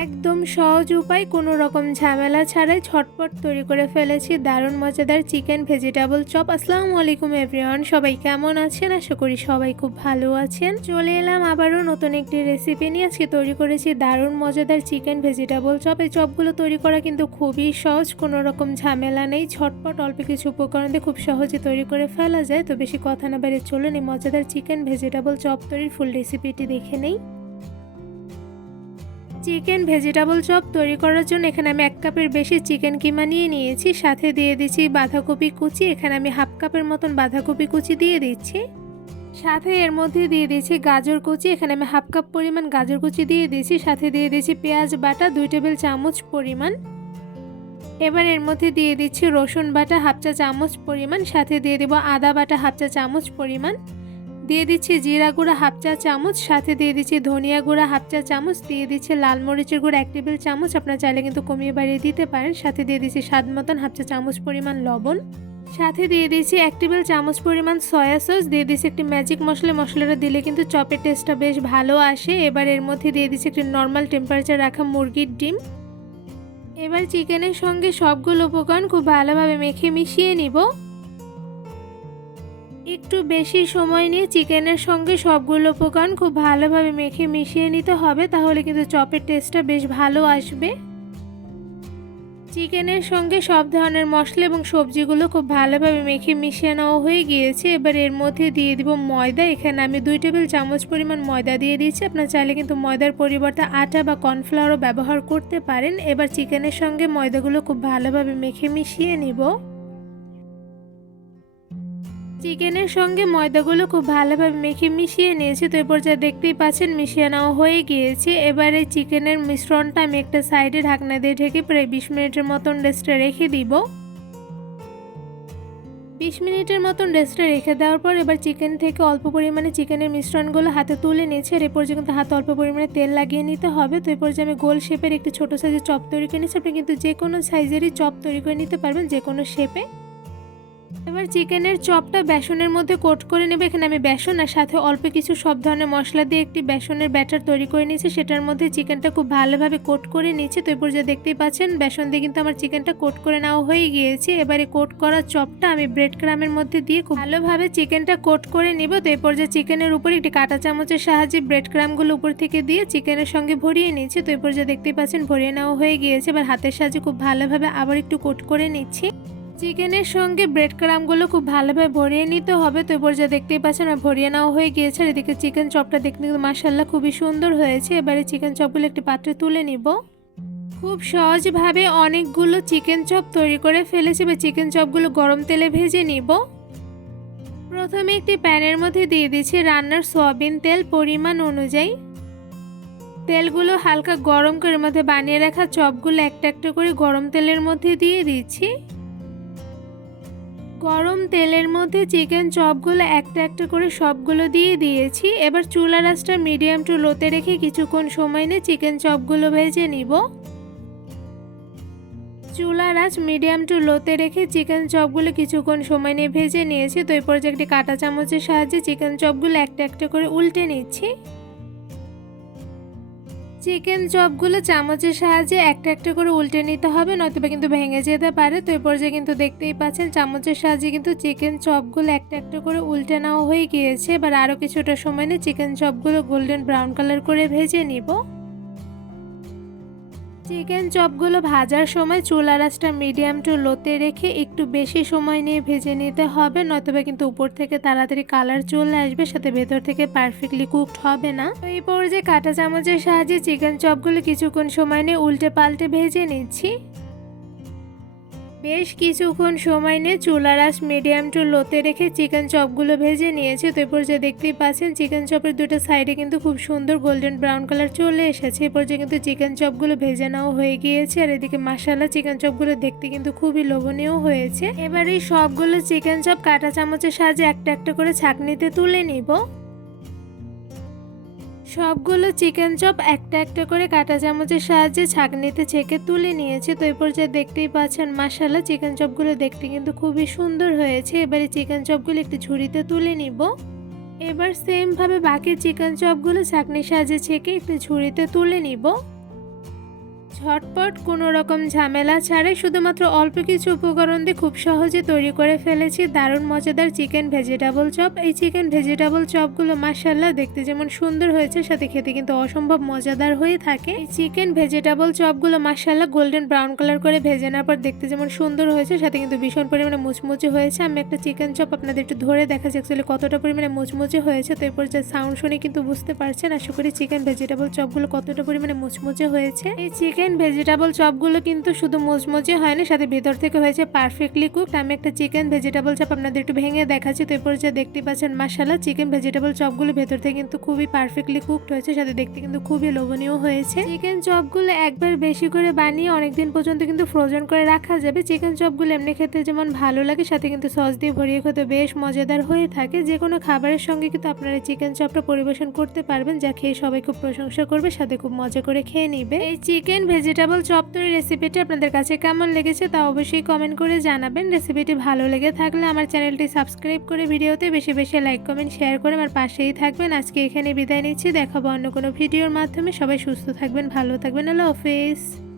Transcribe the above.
একদম সহজ উপায়, কোনো রকম ঝামেলা ছাড়াই ঝটপট তৈরি করে ফেলেছি দারুণ মজাদার চিকেন ভেজিটেবল চপ। আসসালামু আলাইকুম এভরিওয়ান, সবাই কেমন আছেন? আশা করি সবাই খুব ভালো আছেন। চলে এলাম আবারও নতুন একটি রেসিপি নিয়ে। আজকে তৈরি করেছি দারুণ মজাদার চিকেন ভেজিটেবল চপ। এই চপগুলো তৈরি করা কিন্তু খুবই সহজ, কোনো রকম ঝামেলা নেই। ঝটপট অল্প কিছু উপকরণ দিয়ে খুব সহজে তৈরি করে ফেলা যায়। তো বেশি কথা না বাইরে চলুন এই মজাদার চিকেন ভেজিটেবল চপ তৈরির ফুল রেসিপিটি দেখে নেই। চিকেন ভেজিটেবল চপ তৈরি করার জন্য এখানে আমি 1 কাপের বেশি চিকেন কিমা নিয়ে নিয়েছি। সাথে দিয়ে দিচ্ছি বাঁধাকপি কুচি। এখানে আমি 1/2 কাপের মতন বাঁধাকপি কুচি দিয়ে দিচ্ছি। সাথে এর মধ্যে দিয়ে দিচ্ছি গাজর কুচি। এখানে আমি 1/2 কাপ পরিমাণ গাজর কুচি দিয়ে দিচ্ছি। সাথে দিয়ে দিচ্ছি পেঁয়াজ বাটা 2 টেবিল চামচ পরিমাণ। এবার এর মধ্যে দিয়ে দিচ্ছি রসুন বাটা 1/2 চা চামচ পরিমাণ। সাথে দিয়ে দেব আদা বাটা 1/2 চা চামচ পরিমাণ। দিয়ে দিচ্ছি জিরা গুঁড়া 1/2 চা চামচ। সাথে দিয়ে দিচ্ছি ধনিয়া গুঁড়া 1/2 চা চামচ। দিয়ে দিচ্ছি লাল মরিচের গুঁড়া 1 টেবিল চামচ, আপনারা চাইলে কিন্তু কমিয়ে বাড়িয়ে দিতে পারেন। সাথে দিয়ে দিচ্ছি স্বাদ মতন 1/2 চা চামচ পরিমাণ লবণ। সাথে দিয়ে দিচ্ছি 1 টেবিল চামচ পরিমাণ সয়া সস। দিয়ে দিচ্ছি একটি ম্যাজিক মশলা, মশলাটা দিলে কিন্তু চপের টেস্টটা বেশ ভালো আসে। এবার এর মধ্যে দিয়ে দিচ্ছি একটি নর্মাল টেম্পারেচার রাখা মুরগির ডিম। এবার চিকেনের সঙ্গে সবগুলো উপকরণ খুব ভালোভাবে মেখে মিশিয়ে নিব। একটু বেশি সময় নিয়ে চিকেনের সঙ্গে সবগুলো উপকরণ খুব ভালোভাবে মেখে মিশিয়ে নিতে হবে, তাহলে কিন্তু চপের টেস্টটা বেশ ভালো আসবে। চিকেনের সঙ্গে সব ধরনের মশলা এবং সবজিগুলো খুব ভালোভাবে মেখে মিশিয়ে নেওয়া হয়ে গিয়েছে। এবার এর মধ্যে দিয়ে দিব ময়দা। এখানে আমি 2 টেবিল চামচ পরিমাণ ময়দা দিয়ে দিচ্ছি। আপনারা চাইলে কিন্তু ময়দার পরিবর্তে আটা বা কর্নফ্লাওয়ারও ব্যবহার করতে পারেন। এবার চিকেনের সঙ্গে ময়দাগুলো খুব ভালোভাবে মেখে মিশিয়ে নিব। চিকেনের সঙ্গে ময়দাগুলো খুব ভালোভাবে মেখে মিশিয়ে নিয়েছি। তো এরপর যা দেখতেই পাচ্ছেন মিশিয়ে নেওয়া হয়ে গিয়েছে। এবারে চিকেনের মিশ্রণটা আমি একটা সাইডে ঢাকনা দিয়ে ঢেকে প্রায় 20 মিনিটের মতন রেস্টে রেখে দিব। 20 মিনিটের মতন রেস্টে রেখে দেওয়ার পর এবার চিকেন থেকে অল্প পরিমাণে চিকেনের মিশ্রণগুলো হাতে তুলে নিয়েছি। আর এরপর কিন্তু হাতে অল্প পরিমাণে তেল লাগিয়ে নিতে হবে। তো এরপর যে আমি গোল শেপের একটি ছোটো সাইজের চপ তৈরি করে নিয়েছি। আপনি কিন্তু যে কোনো সাইজেরই চপ তৈরি করে নিতে পারবেন, যে কোনো শেপে। এবার চিকেনের চপটা বেসনের মধ্যে কোট করে নেবে। এখানে আমি বেসন আর সাথে অল্প কিছু সব ধরনের মশলা দিয়ে একটি বেসনের ব্যাটার তৈরি করে নিয়েছি। সেটার মধ্যে চিকেনটা খুব ভালোভাবে কোট করে নিয়েছি। তো এরপর যা দেখতেই পাচ্ছেন বেসন দিয়ে কিন্তু আমার চিকেনটা কোট করে নেওয়া হয়ে গিয়েছে। এবারে কোট করা চপটা আমি ব্রেড ক্রামের মধ্যে দিয়ে খুব ভালোভাবে চিকেনটা কোট করে নিব। তো এরপর যে চিকেনের উপর একটি কাঁটা চামচের সাহায্যে ব্রেড ক্রামগুলো উপর থেকে দিয়ে চিকেনের সঙ্গে ভরিয়ে নিয়েছি। তো এরপর যা দেখতেই পাচ্ছেন ভরিয়ে নেওয়া হয়ে গিয়েছে। এবার হাতের সাহায্যে খুব ভালোভাবে আবার একটু কোট করে নিচ্ছি। চিকেনের সঙ্গে ব্রেড ক্রামগুলো খুব ভালোভাবে ভরিয়ে নিতে হবে। তো এরপর যা দেখতেই পাচ্ছেন ভরিয়ে নেওয়া হয়ে গিয়েছে। আর এদিকে চিকেন চপটা দেখতে কিন্তু মাশাআল্লাহ খুবই সুন্দর হয়েছে। এবারে চিকেন চপগুলো একটি পাত্রে তুলে নিব। খুব সহজভাবে অনেকগুলো চিকেন চপ তৈরি করে ফেলেছি। বা চিকেন চপগুলো গরম তেলে ভেজে নিব। প্রথমে একটি প্যানের মধ্যে দিয়ে দিচ্ছি রান্নার সয়াবিন তেল পরিমাণ অনুযায়ী। তেলগুলো হালকা গরম করে মধ্যে বানিয়ে রাখা চপগুলো একটা একটা করে গরম তেলের মধ্যে দিয়ে দিচ্ছি। গরম তেলের মধ্যে চিকেন চপগুলো একটা একটা করে সবগুলো দিয়ে দিয়েছি। এবার চুলার আঁচটা মিডিয়াম টু লোতে রেখে কিছুক্ষণ সময় নিয়ে চিকেন চপগুলো ভেজে নিব। চুলার আঁচ মিডিয়াম টু লোতে রেখে চিকেন চপগুলো কিছুক্ষণ সময় নিয়ে ভেজে নিয়েছি। তো এই পর্যায়ে একটি কাঁটা চামচের সাহায্যে চিকেন চপগুলো একটা একটা করে উল্টে নিচ্ছি। চিকেন চপগুলো চামচের সাহায্যে একটা একটা করে উল্টে নিতে হবে, নয়তোবা কিন্তু ভেঙে যেতে পারে। তো এই পর্যায়ে কিন্তু দেখতেই পাচ্ছেন চামচের সাহায্যে কিন্তু চিকেন চপগুলো একটা একটা করে উল্টে নেওয়া হয়ে গিয়েছে। এবার আরও কিছুটা সময় নিয়ে চিকেন চপগুলো গোল্ডেন ব্রাউন কালার করে ভেজে নিব। চিকেন চপগুলো ভাজার সময় চুলার আঁচটা মিডিয়াম টু লোতে রেখে একটু বেশি সময় নিয়ে ভেজে নিতে হবে, নয়তোবা কিন্তু উপর থেকে তাড়াতাড়ি কালার চলে আসবে, সাথে ভেতর থেকে পারফেক্টলি কুকড হবে না। তো এই পর্যায়ে কাঁটা চামচের সাহায্যে চিকেন চপগুলো কিছুক্ষণ সময় নিয়ে উল্টে পাল্টে ভেজে নিচ্ছি। বেশ কিছুক্ষণ সময় নিয়ে চুলার আঁচ মিডিয়াম টু লোতে রেখে চিকেন চপগুলো ভেজে নিয়েছি। তো এরপর যে দেখতেই পাচ্ছেন চিকেন চপের দুটো সাইডে কিন্তু খুব সুন্দর গোল্ডেন ব্রাউন কালার চলে এসেছে। এরপর যে কিন্তু চিকেন চপগুলো ভেজে নেওয়া হয়ে গিয়েছে। আর এদিকে মাশাআল্লাহ চিকেন চপগুলো দেখতে কিন্তু খুবই লোভনীয় হয়েছে। এবার এই সবগুলো চিকেন চপ কাঁটা চামচের সাহায্যে একটা একটা করে ছাঁকনিতে তুলে নিব। সবগুলো চিকেন চপ একটা একটা করে কাঁটা চামচের সাহায্যে ছাঁকনিতে ছেঁকে তুলে নিয়েছি। তো এই পর্যায়ে দেখতেই পাচ্ছেন মাশাআল্লাহ চিকেন চপগুলো দেখতে কিন্তু খুবই সুন্দর হয়েছে। এবারে চিকেন চপগুলো একটু ঝুড়িতে তুলে নিব। এবার সেম ভাবে বাকি চিকেন চপগুলো ছাঁকনির সাহায্যে ছেঁকে একটু ঝুড়িতে তুলে নিব। ঝটপট কোনো রকম ঝামেলা ছাড়াই শুধুমাত্র অল্প কিছু উপকরণ দিয়ে খুব সহজে তৈরি করে ফেলেছি দারুণ মজাদার চিকেন ভেজিটেবল চপ। এই চিকেন ভেজিটেবল চপগুলো মাশাআল্লাহ দেখতে যেমন সুন্দর হয়েছে, সাথে খেতে কিন্তু অসম্ভব মজাদার হয়ে থাকে। এই চিকেন ভেজিটেবল চপগুলো মাশাআল্লাহ গোল্ডেন ব্রাউন কালার করে ভেজে নেওয়ার পর দেখতে যেমন সুন্দর হয়েছে, সাথে কিন্তু ভীষণ পরিমাণে মুচমুচে হয়েছে। আমি একটা চিকেন চপ আপনাদের একটু ধরে দেখাচ্ছি অ্যাকচুয়ালি কতটা পরিমাণে মুচমুচে হয়েছে। তো এরপর যে সাউন্ড শুনে কিন্তু বুঝতে পারছেন আশা করি চিকেন ভেজিটেবল চপগুলো কতটা পরিমাণে মুচমুচে হয়েছে। এই চিকেন ভেজিটেবল চপগুলো কিন্তু শুধু মুচমুচে হয়নি, সাথে ভেতর থেকে হয়েছে পারফেক্টলি কুকড। আমি একটা চিকেন ভেজিটেবল চপ আপনাদের একটু ভেঙে দেখাচ্ছি। তো এরপর যে দেখতে পাচ্ছেন মাশাআল্লাহ চিকেন ভেজিটেবল চপগুলো ভেতর থেকে কিন্তু খুবই পারফেক্টলি কুকড হয়েছে, সাথে দেখতে কিন্তু খুবই লোভনীয় হয়েছে। চিকেন চপগুলো একবার বেশি করে বানিয়ে অনেকদিন পর্যন্ত কিন্তু ফ্রোজেন করে রাখা যাবে। চিকেন চপগুলো এমনি খেতে যেমন ভালো লাগে, সাথে কিন্তু সস দিয়ে ভরিয়ে খেতে বেশ মজাদার হয়ে থাকে। যে কোনো খাবারের সঙ্গে কিন্তু আপনারা চিকেন চপটা পরিবেশন করতে পারবেন, যা খেয়ে সবাই খুব প্রশংসা করবে, সাথে খুব মজা করে খেয়ে নিবে। এই চিকেন ভেজিটেবল চপ তৈরি রেসিপিটি আপনাদের কাছে কেমন লেগেছে তা অবশ্যই কমেন্ট করে জানাবেন। রেসিপিটি ভালো লেগে থাকলে আমার চ্যানেলটি সাবস্ক্রাইব করে ভিডিওতে বেশি বেশি লাইক কমেন্ট শেয়ার করে আমার পাশেই থাকবেন। আজকে এখানে বিদায় নিচ্ছি, দেখাবো অন্য কোনো ভিডিওর মাধ্যমে। সবাই সুস্থ থাকবেন, ভালো থাকবেন, আল্লাহ হাফেজ।